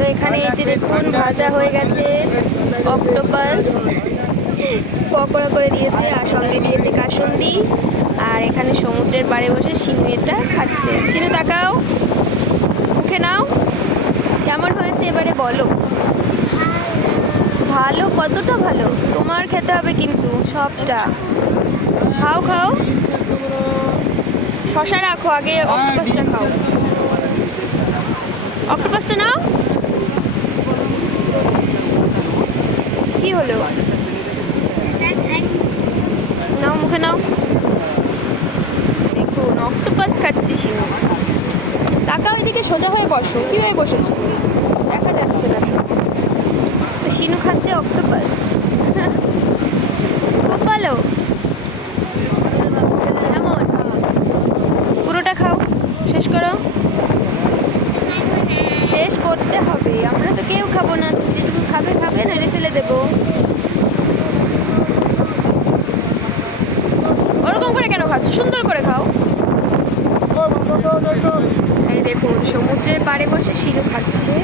তো এখানে এই যে দেখুন ভাজা হয়ে গেছে অক্টোপাস। পকোড়া করে দিয়েছে আর সঙ্গে দিয়েছে কাসুন্দি। আর এখানে সমুদ্রের পাড়ে বসে শিনু এটা খাচ্ছে। শিনু তাকাও। মুখে নাও। কেমন হয়েছে এবারে বলো। ভালো, কতটা ভালো? তোমার খেতে হবে কিন্তু সবটা। খাও খাও। শশা রাখো আগে অক্টোপাসটা খাও। অক্টোপাসটা নাও। হলো। নাও, মুখে নাও। দেখুন অক্টোপাস খাচ্ছে শিনু। তাকাও এদিকে, সোজা হয়ে বসো। কি হয়ে বসেছো? দেখা যাচ্ছে না। তো। শিনু খাচ্ছে অক্টোপাস খুব ভালো কেমন? পুরোটা খাও। শেষ করো। শেষ করতে হবে। আমরা তো কেউ খাব না। যেটুকু খাবে খাবে না ফেলে দেবো ওরকম করে কেন খাচ্ছ সুন্দর করে খাও। এই দেখুন সমুদ্রের পাড়ে বসে শিরু খাচ্ছে।